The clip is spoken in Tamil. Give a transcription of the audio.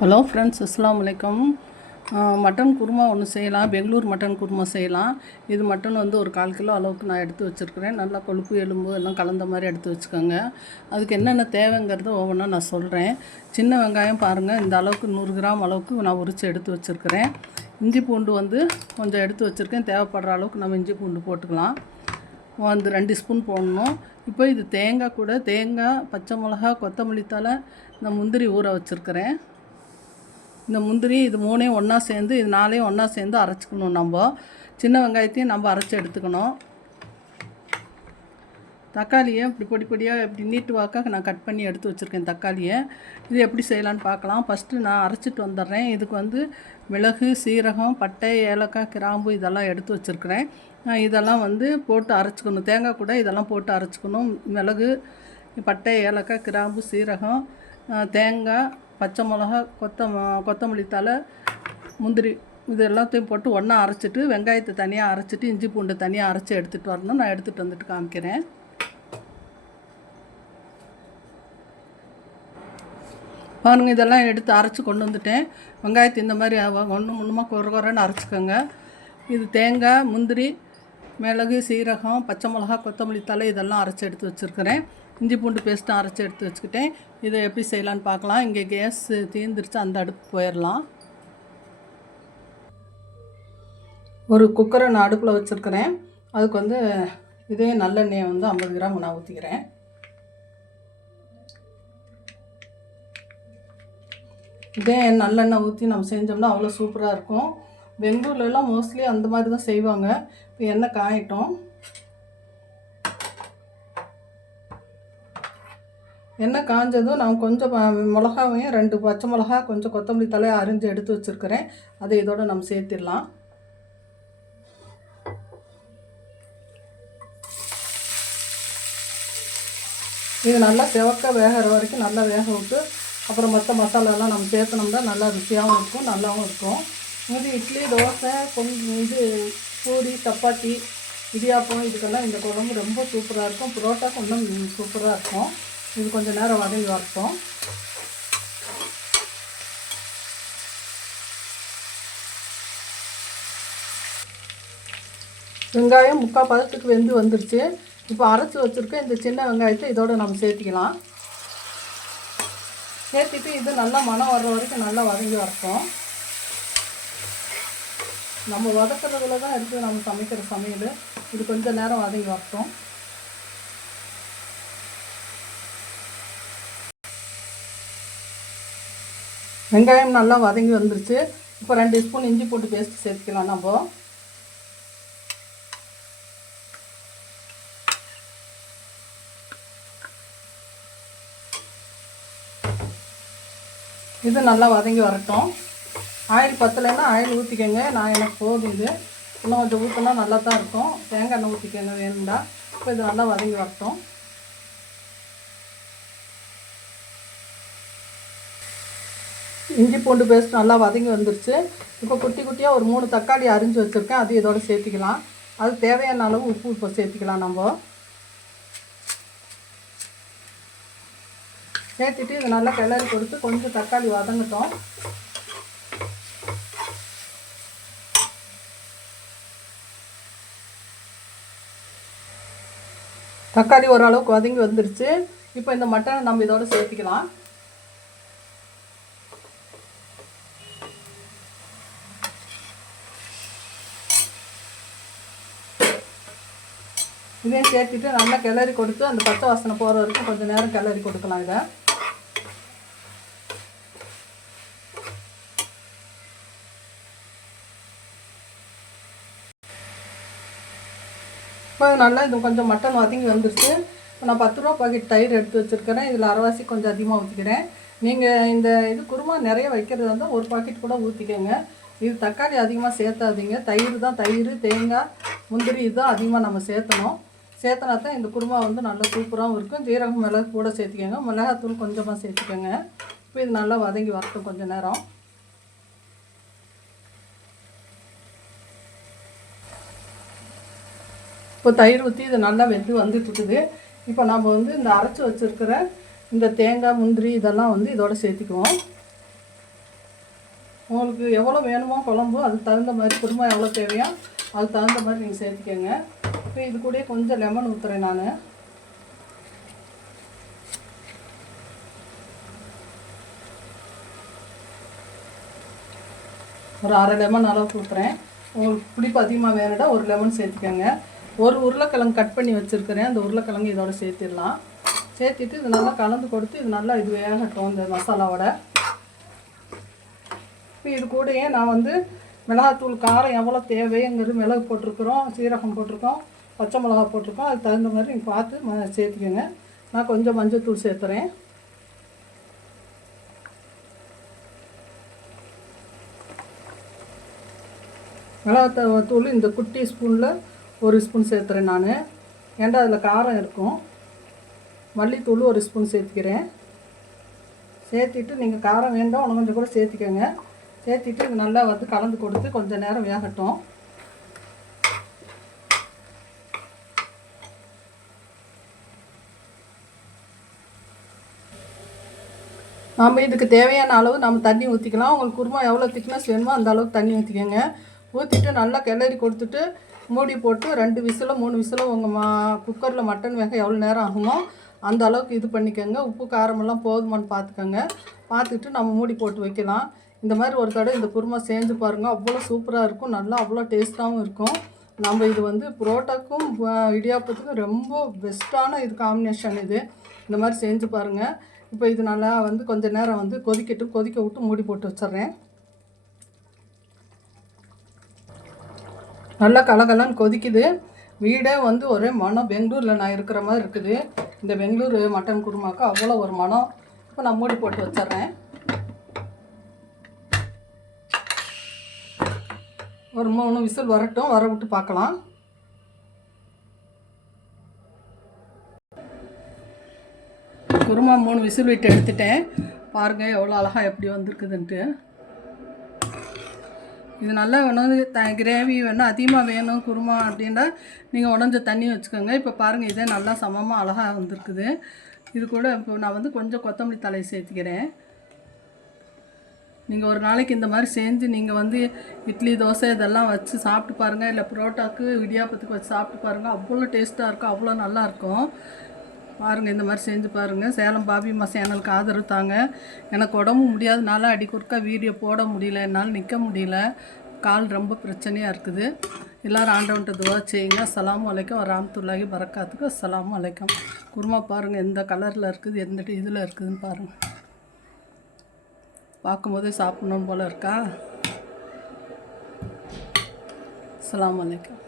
ஹலோ ஃப்ரெண்ட்ஸ், அஸ்ஸலாமு அலைக்கும். மட்டன் குருமா ஒன்று செய்யலாம். பெங்களூர் மட்டன் குருமா செய்யலாம். இது மட்டன் வந்து ஒரு 1/4 கிலோ அளவுக்கு நான் எடுத்து வச்சுருக்கிறேன். நல்லா கொழுப்பு எலும்பு எல்லாம் கலந்த மாதிரி எடுத்து வச்சுக்கோங்க. அதுக்கு என்னென்ன தேவைங்கிறத ஒவ்வொன்றா நான் சொல்கிறேன். சின்ன வெங்காயம் பாருங்கள், இந்த அளவுக்கு 100 கிராம் அளவுக்கு நான் உரித்து எடுத்து வச்சுருக்கிறேன். இஞ்சி பூண்டு வந்து கொஞ்சம் எடுத்து வச்சுருக்கேன். தேவைப்படுற அளவுக்கு நம்ம இஞ்சி பூண்டு போட்டுக்கலாம். வந்து 2 ஸ்பூன் போடணும். இப்போ இது தேங்காய் கூட தேங்காய், பச்சை மிளகா, கொத்தமல்லி தழை, இந்த முந்திரி ஊற வச்சுருக்கிறேன். இந்த முந்திரி இது 3ஐயும் ஒன்றா சேர்ந்து, இது 4ஐயும் ஒன்றா சேர்ந்து அரைச்சிக்கணும். நம்ம சின்ன வெங்காயத்தையும் நம்ம அரைச்சி எடுத்துக்கணும். தக்காளியை இப்படி பொடியாக இப்படி நீட்டு வாக்காக நான் கட் பண்ணி எடுத்து வச்சுருக்கேன். தக்காளியை இது எப்படி செய்யலான்னு பார்க்கலாம். ஃபஸ்ட்டு நான் அரைச்சிட்டு வந்துடுறேன். இதுக்கு வந்து மிளகு, சீரகம், பட்டை, ஏலக்காய், கிராம்பு இதெல்லாம் எடுத்து வச்சுருக்கிறேன். இதெல்லாம் வந்து போட்டு அரைச்சிக்கணும். தேங்காய் கூட இதெல்லாம் போட்டு அரைச்சிக்கணும். மிளகு, பட்டை, ஏலக்காய், கிராம்பு, சீரகம், தேங்காய், பச்சை மிளகா, கொத்தமல்லி தழை, முந்திரி இது எல்லாத்தையும் போட்டு ஒன்றா அரைச்சிட்டு, வெங்காயத்தை தனியாக அரைச்சிட்டு, இஞ்சி பூண்டு தனியாக அரைச்சி எடுத்துகிட்டு வரணும். நான் எடுத்துகிட்டு வந்துட்டு காமிக்கிறேன். பாருங்கள், இதெல்லாம் எடுத்து அரைச்சி கொண்டு வந்துட்டேன். வெங்காயத்தை இந்த மாதிரி ஒன்றுமா குறைன்னு அரைச்சிக்கோங்க. இது தேங்காய், முந்திரி, மிளகு, சீரகம், பச்சை மிளகா, கொத்தமல்லி தழை இதெல்லாம் அரைச்சி எடுத்து வச்சுருக்கிறேன். இஞ்சி பூண்டு பேஸ்ட்டும் அரைச்சி எடுத்து வச்சுக்கிட்டேன். இதை எப்படி செய்யலான்னு பார்க்கலாம். இங்கே கேஸ் தீர்ந்துருச்சு, அந்த அடுப்பு போயிடலாம். ஒரு குக்கரை நான் அடுப்பில் வச்சுருக்கிறேன். அதுக்கு வந்து இதே நல்லெண்ணெயை வந்து 50 கிராம் நான் ஊற்றிக்கிறேன். இதே நல்லெண்ணெய் ஊற்றி நம்ம செஞ்சோம்னா அவ்வளோ சூப்பராக இருக்கும். பெங்களூர்லலாம் மோஸ்ட்லி அந்த மாதிரி தான் செய்வாங்க. இப்போ எண்ணெய் காயட்டும். எண்ணெய் காஞ்சதும் நான் கொஞ்சம் மிளகாவையும் 2 பச்சை மிளகா, கொஞ்சம் கொத்தமல்லி தழை அரிஞ்சு எடுத்து வச்சுருக்கிறேன். அதை இதோடு நம்ம சேர்த்திடலாம். இது நல்லா செவக்க வேகிற வரைக்கும் நல்லா வேக விட்டு, அப்புறம் மற்ற மசாலாலாம் நம்ம சேர்த்தனோம்னா நல்லா ருசியாகவும் இருக்கும், நல்லாவும் இருக்கும். இது இட்லி, தோசை, இது பூரி, சப்பாத்தி, இடியாப்பம் இதுக்கெல்லாம் இந்த குழம்பு ரொம்ப சூப்பராக இருக்கும். புரோட்டாக்கு இன்னும் சூப்பராக இருக்கும். இது கொஞ்சம் நேரம் வதங்கி வரட்டும். வெங்காயம் 3/4 பதத்துக்கு வெந்து வந்துருச்சு. இப்போ அரைச்சி வச்சுருக்க இந்த சின்ன வெங்காயத்தை இதோடு நம்ம சேர்த்திக்கலாம். சேர்த்திட்டு இது நல்லா மணம் வர்ற வரைக்கும் நல்லா வதங்கி வரட்டும். நம்ம வதக்கிறதுல தான் இருக்குது நம்ம சமைக்கிற சமையல். இது கொஞ்சம் நேரம் வதங்கி வரட்டும். வெங்காயம் நல்லா வதங்கி வந்துருச்சு. இப்போ 2 ஸ்பூன் இஞ்சி பூண்டு பேஸ்ட் சேர்த்துக்கலாம். நம்ம இது நல்லா வதங்கி வரட்டும். ஆயில் பத்தலைன்னா ஆயில் ஊற்றிக்கோங்க. எனக்கு போதும். இது இன்னும் கொஞ்சம் ஊற்றினா நல்லா தான் இருக்கும். தேங்காய் எண்ணெய் ஊற்றிக்கோங்க வேணும்டா. இப்போ இது நல்லா வதங்கி வரட்டும். இஞ்சி பூண்டு பேஸ்ட் நல்லா வதங்கி வந்துருச்சு. இப்போ குட்டி குட்டியாக ஒரு 3 தக்காளி அரிஞ்சு வச்சுருக்கேன். அது இதோட சேர்த்திக்கலாம். அது தேவையான அளவு உப்பு இப்போ சேர்த்திக்கலாம். நம்ம சேர்த்துட்டு இது நல்லா கிளறி கொடுத்து கொஞ்சம் தக்காளி வதங்கட்டும். தக்காளி ஓரளவுக்கு வதங்கி வந்துருச்சு. இப்போ இந்த மட்டனை நம்ம இதோட சேர்த்திக்கலாம். இதையும் சேர்த்துட்டு நல்லா கிளறி கொடுத்து அந்த பச்சை வாசனை போகிற வரைக்கும் கொஞ்சம் நேரம் கிளறி கொடுக்கலாம். இதை இப்போ நல்லா இது கொஞ்சம் மட்டன் வதங்கி வந்துருச்சு. இப்போ நான் 10 ரூபா பாக்கெட் தயிர் எடுத்து வச்சுருக்கிறேன். இதில் அரைவாசி கொஞ்சம் அதிகமாக ஊற்றிக்கிறேன். நீங்கள் இந்த இது குருமா நிறைய வைக்கிறது வந்து 1 பாக்கெட் கூட ஊற்றிக்கோங்க. இது தக்காளி அதிகமாக சேர்த்தாதீங்க. தயிர் தான், தயிர், தேங்காய், முந்திரி இதுதான் அதிகமாக நம்ம சேர்த்தணும். சேர்த்தனா தான் இந்த குருமா வந்து நல்லா சூப்பராகவும் இருக்கும். ஜீரகம், மிளகு கூட சேர்த்துக்கோங்க. மிளகாத்தூள் கொஞ்சமாக சேர்த்துக்கோங்க. இப்போ இது நல்லா வதங்கி வரட்டும் கொஞ்சம் நேரம். இப்போ தயிர் ஊற்றி இது நல்லா வெந்து வந்துட்டுருக்குது. இப்போ நம்ம வந்து இந்த அரைச்சி வச்சுருக்கிற இந்த தேங்காய், முந்திரி இதெல்லாம் வந்து இதோட சேர்த்துக்குவோம். உங்களுக்கு எவ்வளோ வேணுமோ குழம்பு அதுக்கு தகுந்த மாதிரி குருமா எவ்வளோ தேவையோ அதுக்கு தகுந்த மாதிரி நீங்கள் சேர்த்துக்கோங்க. இப்போ இது கூட கொஞ்சம் லெமன் ஊற்றுறேன் நான். ஒரு அரை லெமன் அளவுக்கு ஊற்றுறேன். உங்களுக்கு புளிப்பு அதிகமாக வேணுடா ஒரு லெமன் சேர்த்துக்கோங்க. ஒரு உருளைக்கிழங்கு கட் பண்ணி வச்சுருக்கிறேன். அந்த உருளைக்கிழங்கு இதோட சேர்த்திடலாம். சேர்த்துட்டு இது நல்லா கலந்து கொடுத்து இது நல்லா இது வேகட்டும் இந்த மசாலாவோட. இப்போ இது கூடயே நான் வந்து மிளகாத்தூள் காரம் எவ்வளோ தேவைங்கிறது மிளகு போட்டிருக்குறோம், சீரகம் போட்டிருக்கோம், பச்சை மிளகா போட்டிருக்கோம். அதுக்கு தகுந்த மாதிரி நீங்கள் பார்த்து சேர்த்துக்கோங்க. நான் கொஞ்சம் மஞ்சள் சேர்த்துறேன். மிளகாத்தூள் இந்த குட்டி ஸ்பூனில் ஒரு ஸ்பூன் சேர்த்துறேன் நான். ஏன்டா அதில் காரம் இருக்கும். மல்லித்தூள் ஒரு ஸ்பூன் சேர்த்துக்கிறேன். சேர்த்துட்டு நீங்கள் காரம் வேண்டாம் ஒன்று கொஞ்சம் கூட சேர்த்துக்கோங்க. சேர்த்துட்டு இது நல்லா வந்து கலந்து கொடுத்து கொஞ்சம் நேரம் வேகட்டும். நம்ம இதுக்கு தேவையான அளவு நம்ம தண்ணி ஊற்றிக்கலாம். உங்களுக்கு குருமா எவ்வளோ திக்னஸ் வேணுமோ அந்த அளவுக்கு தண்ணி ஊற்றிக்கோங்க. ஊற்றிட்டு நல்லா கிளறி கொடுத்துட்டு மூடி போட்டு 2 விசிலோ 3 விசிலோ உங்கள் குக்கரில் மட்டன் வேக எவ்வளோ நேரம் ஆகுமோ அந்த அளவுக்கு இது பண்ணிக்கோங்க. உப்பு காரமெல்லாம் போதுமான்னு பார்த்துக்கோங்க. பார்த்துட்டு நம்ம மூடி போட்டு வைக்கலாம். இந்த மாதிரி ஒரு தடவை இந்த குருமா செஞ்சு பாருங்கள். அவ்வளோ சூப்பராக இருக்கும். நல்லா அவ்வளோ டேஸ்ட்டாகவும் இருக்கும். நம்ம இது வந்து புரோட்டாக்கும் இடியாப்பத்துக்கும் ரொம்ப பெஸ்ட்டான இது காம்பினேஷன் இது. இந்த மாதிரி செஞ்சு பாருங்கள். இப்போ இது நல்லா வந்து கொஞ்சம் நேரம் வந்து கொதிக்க விட்டு மூடி போட்டு வச்சிட்றேன். நல்லா கலகலன்னு கொதிக்குது. வீடே வந்து ஒரே மனம். பெங்களூரில் நான் இருக்கிற மாதிரி இருக்குது. இந்த பெங்களூர் மட்டன் குருமாவுக்கு அவ்வளோ ஒரு மனம். இப்போ நான் மூடி போட்டு வச்சிட்றேன். ஒரு 3 விசில் வரட்டும். வர விட்டு பார்க்கலாம். குருமா 3 விசில் விட்டு எடுத்துட்டேன். பாருங்கள் எவ்வளோ அழகாக எப்படி வந்திருக்குதுன்ட்டு. இது நல்லா கிரேவி வேணும் அதிகமாக வேணும் குருமா அப்படின்னா நீங்கள் உடஞ்ச தண்ணி வச்சுக்கோங்க. இப்போ பாருங்கள் இதே நல்லா சமமாக அழகாக வந்திருக்குது. இது கூட இப்போ நான் வந்து கொஞ்சம் கொத்தமல்லி தழையை சேர்த்துக்கிறேன். நீங்கள் ஒரு நாளைக்கு இந்த மாதிரி செஞ்சு நீங்கள் வந்து இட்லி தோசை இதெல்லாம் வச்சு சாப்பிட்டு பாருங்கள். இல்லை புரோட்டாக்கு இடியாப்பத்துக்கு வச்சு சாப்பிட்டு பாருங்கள். அவ்வளோ டேஸ்ட்டாக இருக்கும். அவ்வளோ நல்லாயிருக்கும். பாருங்கள் இந்த மாதிரி செஞ்சு பாருங்கள். சேலம் பாபிமா சேனலுக்கு ஆதரவு தாங்க. எனக்கு உடம்பு முடியாதனால அடிக்கொருக்கா வீடியோ போட முடியல. என்னால் நிற்க முடியல. கால் ரொம்ப பிரச்சனையாக இருக்குது. எல்லோரும் ஆண்டவன்ட்ட துவா செய்யுங்க. அஸ்ஸலாமு அலைக்கும் வரஹ்மத்துல்லாஹி பரக்காத்துக்கு. அஸ்ஸலாமு அலைக்கும். குருமா பாருங்கள் எந்த கலரில் இருக்குது எந்த இதில் இருக்குதுன்னு பாருங்கள். பார்க்கும்போதே சாப்பிட்ணும் போல் இருக்கா. அஸ்ஸலாமு அலைக்கும்.